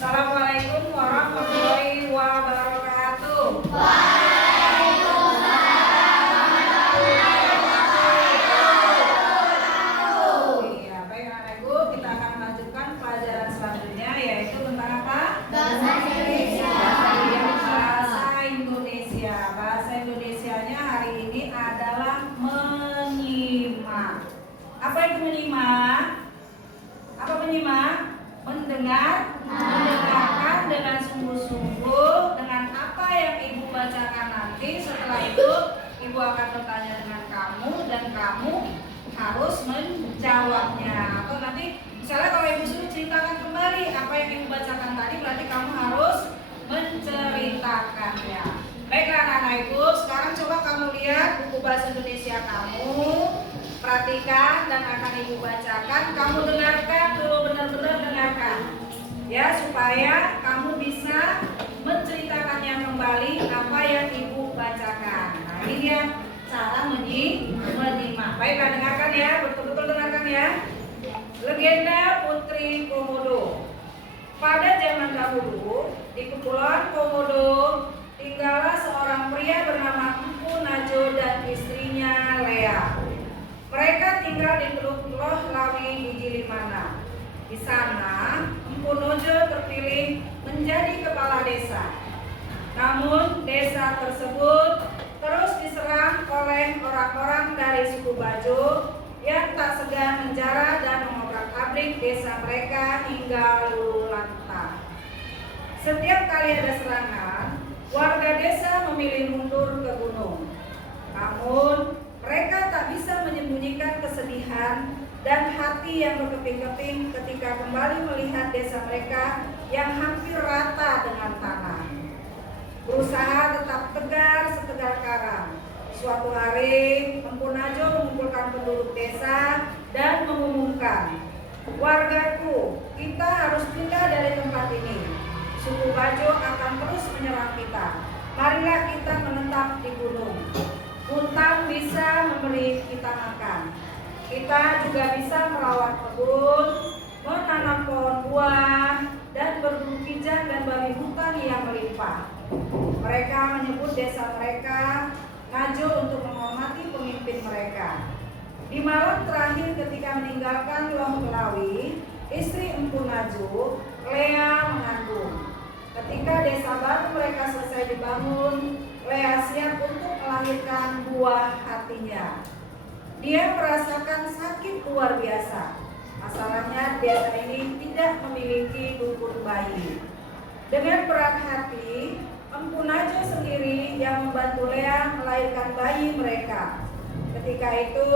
Assalamualaikum warahmatullahi wabarakatuh. Iya, baik anak ibu, kita akan melanjutkan pelajaran selanjutnya, yaitu tentang apa? Bahasa Indonesia. Bahasa Indonesianya hari ini adalah menyimak. Apa itu menyimak? Apa menyimak? Mendengarkan dengan sungguh-sungguh dengan apa yang ibu bacakan nanti. Setelah itu ibu akan bertanya dengan kamu dan kamu harus menjawabnya. Atau nanti misalnya kalau ibu suruh ceritakan kembali apa yang ibu bacakan tadi, berarti kamu harus menceritakannya. Baiklah anak-anak ibu, sekarang coba kamu lihat buku bahasa Indonesia kamu, perhatikan dan akan ibu bacakan. Kamu dengarkan dulu, benar-benar dengarkan ya, supaya kamu bisa menceritakannya kembali apa yang ibu bacakan. Nah ini dia cara menyimak. Baiklah, dengarkan ya, betul-betul dengarkan ya. Legenda Putri Komodo. Pada zaman dahulu di Kepulauan Komodo tinggallah seorang pria bernama Empu Najo dan istrinya Lea. Mereka tinggal di Teluk Loh Lawi di Gilimana. Di sana, Empu Najo terpilih menjadi kepala desa. Namun, desa tersebut terus diserang oleh orang-orang dari suku Bajo yang tak segan menjara dan mengobrak-abrik desa mereka hingga luluh lantak. Setiap kali ada serangan, warga desa memilih mundur ke gunung. Namun, mereka tak bisa menyembunyikan kesedihan dan hati yang berkeping-keping ketika kembali melihat desa mereka yang hampir rata dengan tanah. Berusaha tetap tegar setegar karang. Suatu hari, Empu Najo mengumpulkan penduduk desa dan mengumumkan, "Wargaku, kita harus pindah dari tempat ini. Suku Bajo akan terus menyerang kita. Marilah kita menetap di gunung. Hutan bisa memberi kita makan. Kita juga bisa merawat kebun, menanam pohon buah, dan berburu kijang dan babi hutan yang melimpah." Mereka menyebut desa mereka Najo untuk menghormati pemimpin mereka. Di malam terakhir ketika meninggalkan Loh Lawi, istri Empu Najo, Lea, mengandung. Ketika desa baru mereka selesai dibangun, Lea siap untuk melahirkan buah hatinya. Dia merasakan sakit luar biasa. Masalahnya desa ini tidak memiliki dukun bayi. Dengan berat hati, Empu Najo sendiri yang membantu Lea melahirkan bayi mereka. Ketika itu,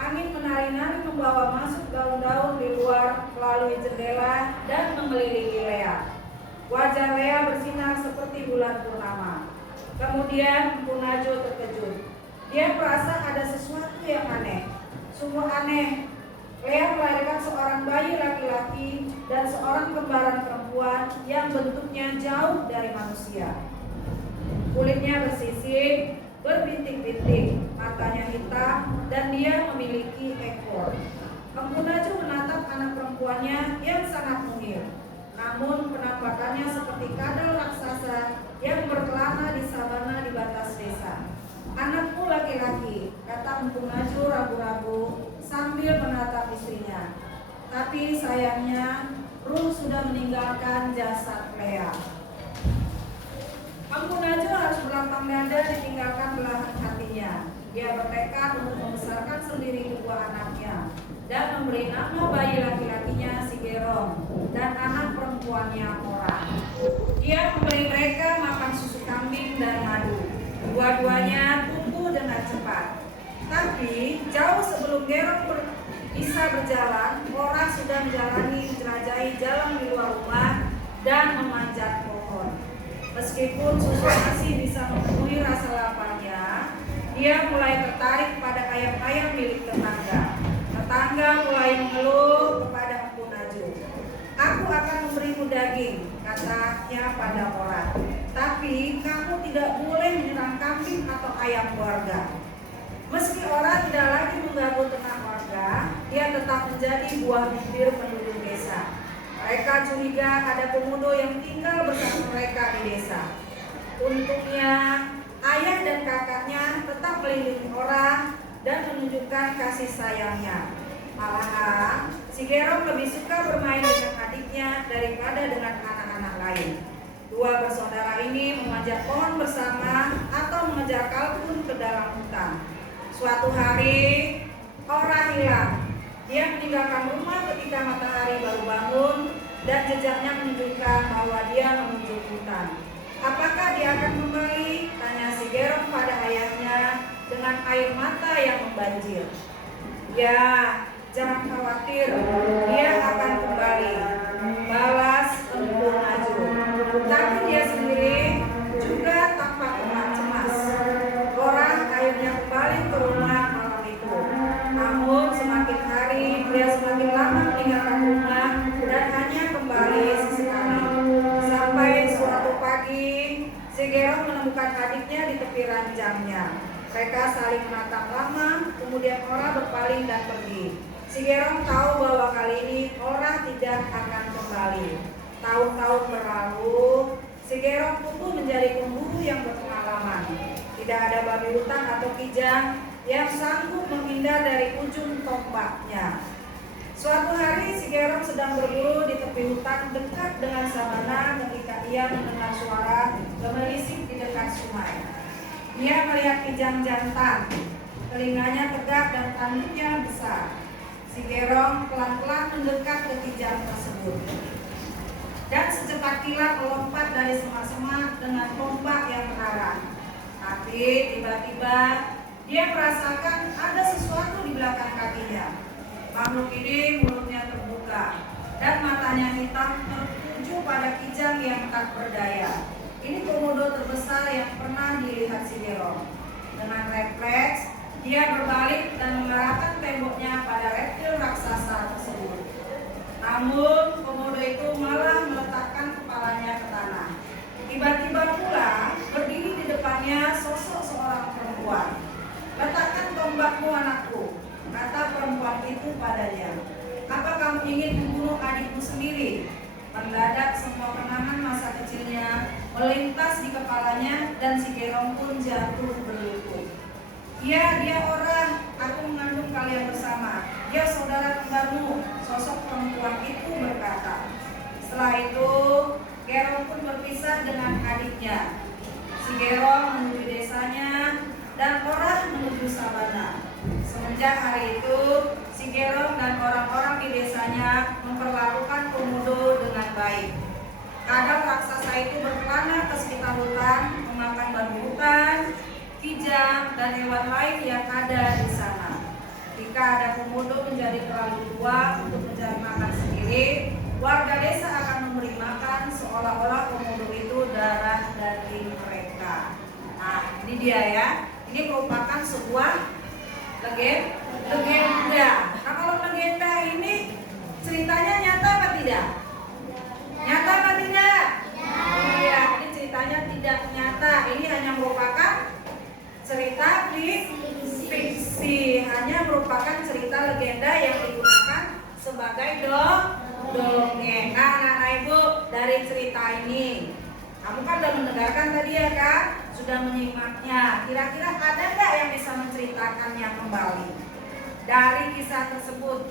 angin menari-nari membawa masuk daun-daun di luar melalui jendela dan mengelilingi Lea. Wajah Lea bersinar seperti bulan purnama. Kemudian Empu Najo terkejut. Dia merasa ada sesuatu yang aneh. Sungguh aneh. Lea melahirkan seorang bayi laki-laki dan seorang kembaran perempuan yang bentuknya jauh dari manusia. Kulitnya bersisik, berbintik-bintik, matanya hitam, dan dia memiliki ekor. Empu Najo menatap anak perempuannya yang sangat mungil. Namun penampakannya seperti kadal raksasa yang berkelana di sabana di batas desa. "Anakku laki-laki," kata Empu Najo ragu-ragu sambil menatap istrinya. Tapi sayangnya ruh sudah meninggalkan jasad Lea. Empu Najo harus berlapang dada ditinggalkan belahan hatinya. Dia bertekad untuk membesarkan sendiri kedua anaknya dan memberi nama bayi laki-lakinya Sigerong dan anak perempuannya Ora. Dia memberi mereka makan susu kambing dan madu. Dua-duanya tumbuh dengan cepat. Tapi jauh sebelum Gerong bisa berjalan, Ora sudah menjelajahi jalan di luar rumah dan memanjat pohon. Meskipun susu masih bisa memenuhi rasa laparnya, dia mulai tertarik pada ayam-ayam milik tetangga. Tetangga mulai mengeluh kepada Empu Najo. "Aku akan memberimu daging," katanya pada Ora. "Tapi kamu tidak boleh menyerang kambing atau ayam warga." Meski Ora tidak lagi mengganggu ternak warga, dia tetap menjadi buah bibir penduduk desa. Mereka Mereka curiga ada komodo yang tinggal bersama mereka di desa. Untungnya ayah dan kakaknya tetap melindungi orang dan menunjukkan kasih sayangnya. Malahan, si Gerong lebih suka bermain dengan adiknya daripada dengan anak-anak lain. Dua bersaudara ini memanjat pohon bersama atau mengejar kalkun ke dalam hutan. Suatu hari, Ora hilang. Dia meninggalkan rumah ketika matahari baru bangun dan jejaknya menunjukkan bahwa dia menuju hutan. Apakah dia akan kembali? Tanya si Gerong pada ayahnya dengan air mata yang membanjir. Ya, jangan khawatir, dia akan kembali. Balas Empu Maju. Tapi dia sendiri juga tampak cemas. Orang akhirnya kembali ke rumah malam itu. Namun semakin hari dia semakin lama meninggalkan rumah dan hanya kembali sesekali. Sampai suatu pagi, si Gerong menemukan adiknya di tepi ranjangnya. Mereka saling menatap lama, kemudian Ora berpaling dan pergi. Si Gerong tahu bahwa kali ini Ora tidak akan kembali. Tahun-tahun berlalu, si Gerong tumbuh menjadi pemburu yang berpengalaman. Tidak ada babi hutan atau kijang yang sanggup menghindar dari ujung tombaknya. Suatu hari si Gerong sedang berburu di tepi hutan dekat dengan sabana ketika ia mendengar suara gemerisik di dekat sungai. Ia melihat kijang jantan, telinganya tegak dan tanduknya besar. Si Gerong pelan-pelan mendekat ke kijang tersebut dan secepat kilat melompat dari semak-semak dengan tombak yang menarah. Tapi tiba-tiba dia merasakan ada sesuatu di belakang kakinya. Makhluk ini mulutnya terbuka dan matanya hitam tertuju pada kijang yang tak berdaya. Ini komodo terbesar yang pernah dilihat si Gerong. Dengan refleks, dia berbalik dan mengarahkan temboknya pada reptil raksasa tersebut. Namun, komodo itu malah meletakkan kepalanya ke tanah. Tiba-tiba pula berdiri di depannya sosok seorang perempuan. "Letakkan tombakmu, anakku," kata perempuan itu padanya. "Apa kamu ingin membunuh adikmu sendiri?" Mendadak semua kenangan masa kecilnya melintas di kepalanya dan si Gerong pun jatuh berlutut. "Ya, dia Ora, aku mengandung kalian bersama. Dia saudara kembarmu," sosok perempuan itu berkata. Setelah itu, Gerong pun berpisah dengan adiknya. Si Gerong menuju desanya dan Ora menuju sabana. Semenjak hari itu, si Gerong dan orang-orang di desanya memperlakukan komodo dengan baik. Kadang raksasa itu berkelana ke sekitar hutan, memakan babi hutan, kijang, dan hewan lain yang ada di sana. Jika ada komodo menjadi terlalu tua untuk mencari makan sendiri, warga desa akan memberi makan seolah-olah komodo itu darah daging mereka. Nah, ini dia ya. Ini merupakan sebuah legenda. Nah, kalau legenda ini ceritanya nyata apa tidak? Nyata apa tidak? Iya, ini ceritanya tidak nyata. Ini hanya merupakan cerita fiksi, hanya merupakan cerita legenda yang digunakan sebagai dongeng. Nah, anak-anak ibu, dari cerita ini kamu kan sudah mendengarkan tadi ya kan? Sudah menyimaknya. Kira-kira ada nggak yang bisa menceritakannya kembali dari kisah tersebut?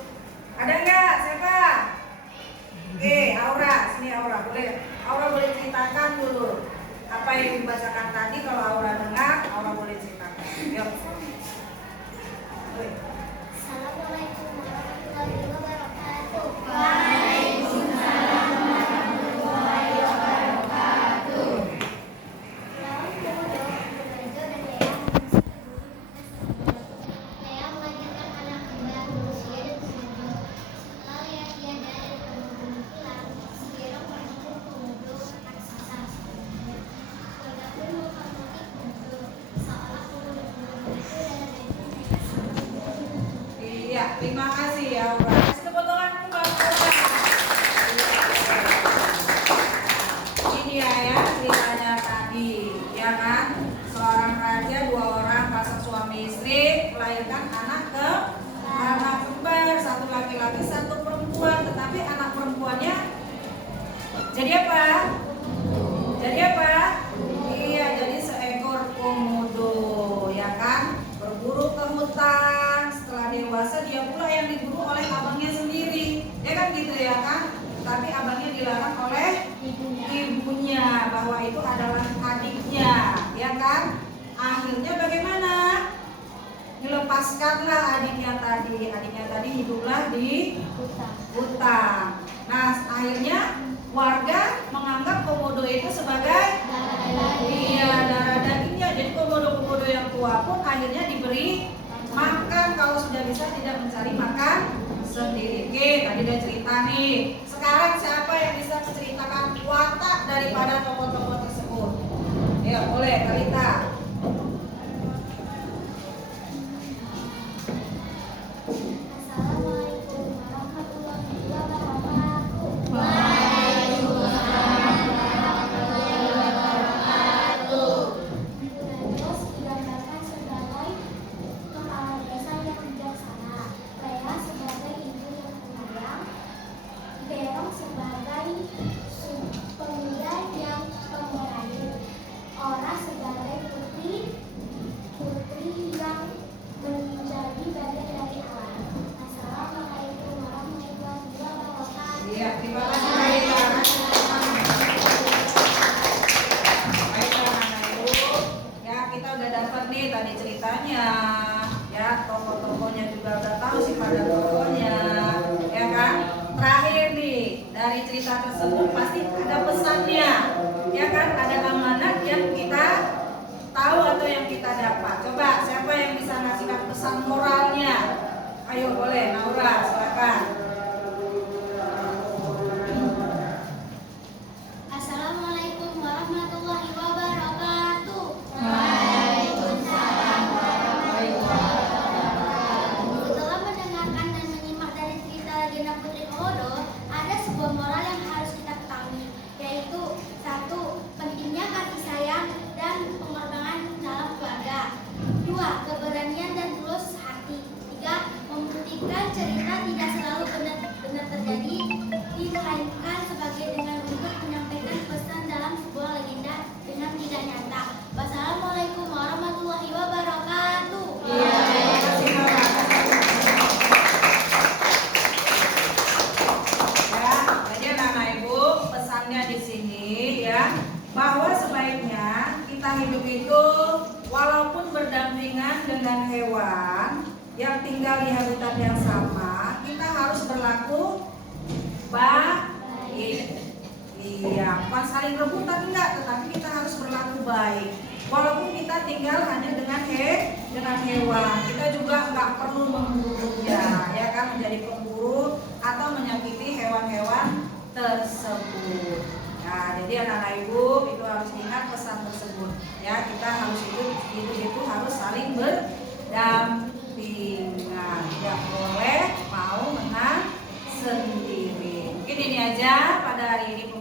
Ada nggak? Siapa? Oke, Aura. Sini Aura, boleh ceritakan dulu apa yang dibacakan tadi. Kalau Aura dengar, Aura boleh ceritakan. Yuk. Assalamualaikum warahmatullahi wabarakatuh. Waalaikumsalam warahmatullahi wabarakatuh. Lawan komodo bekerja dan Lea melahirkan anak kembar berusia 7 tahun. Setelah Lea tiada dan komodo hilang, si Gerong menemukan komodo raksasa. Warga pun menghormati komodo, seolah komodo itu adalah mereka sendiri. Iya, terima kasih ya Aura. Kasih tepuk tangan buat Aura. Ini ya ceritanya tadi, ya kan? Seorang raja, 2 orang pasang suami istri melahirkan anak kembar, 1 laki-laki 1 perempuan. Tetapi anak perempuannya Jadi apa? Jadi apa? Iya, jadi seekor komodo, ya kan? Berburu ke hutan. Setelah dewasa dia pula yang diburu oleh abangnya sendiri, ya kan gitu ya kan? Tapi abangnya dilarang oleh ibunya bahwa itu adalah adiknya, ya kan? Akhirnya bagaimana? Dilepaskanlah adiknya tadi hiduplah di hutan. Nah, akhirnya warga menganggap komodo itu sebagai darah dagingnya. Jadi komodo-komodo yang tua pun akhirnya diberi makan kalau sudah bisa tidak mencari makan sendiri. Oke, tadi udah cerita nih. Sekarang siapa yang bisa menceritakan watak daripada tokoh-tokoh tersebut? Ya, boleh Kalita. Assalamualaikum warahmatullahi wabarakatuh. Najos digambarkan sebagai kepala desa yang bijaksana, Lea sebagai ibu yang penyayang, Berong sebagai pemuda yang pemberani, Ora sebagai putri yang menjadi bagian dari alam. Assalamualaikum warahmatullahi wabarakatuh. Iya, terima kasih Kalita. Baiklah anak ibu, ya kita udah dapat nih tadi ceritanya, ya tokoh-tokohnya juga udah tahu sih pada tokohnya, ya kan? Terakhir nih dari cerita tersebut pasti ada pesannya, ya kan? Ada amanat yang kita tahu atau yang kita dapat. Coba siapa yang bisa ngasihkan pesan moralnya? Ayo boleh, Naura, silakan. Assalamualaikum warahmatullahi wabarakatuh. Setelah mendengarkan dan menyimak dari cerita legenda Putri Komodo, ada sebuah moral yang harus kita ketahui, yaitu 1. Pentingnya kasih sayang dan pengorbanan dalam keluarga. 2. Keberanian dan tulus hati. 3. Membuktikan cerita tidak selalu benar-benar terjadi, melainkan sebagai dengan untuk menyampaikan pesan dalam sebuah legenda dengan tidak nyata. Wassalamualaikum warahmatullahi wabarakatuh. Iya, terima kasih Naura. Ya, jadi anak ibu pesannya di sini ya bahwa sebaiknya kita hidup itu walaupun berdampingan dengan hewan yang tinggal di habitat yang sama, kita harus berlaku baik. Iya, bukan saling rebutan enggak, tetapi kita harus berlaku baik. Walaupun kita tinggal hanya dengan hewan, kita juga nggak perlu memburunya, ya kan, menjadi pemburu atau menyakiti hewan-hewan tersebut. Nah, jadi anak-anak ibu itu harus ingat pesan tersebut. Ya, kita harus hidup itu harus saling berdampingan, tidak boleh mau menang sendiri. Mungkin ini aja pada hari ini.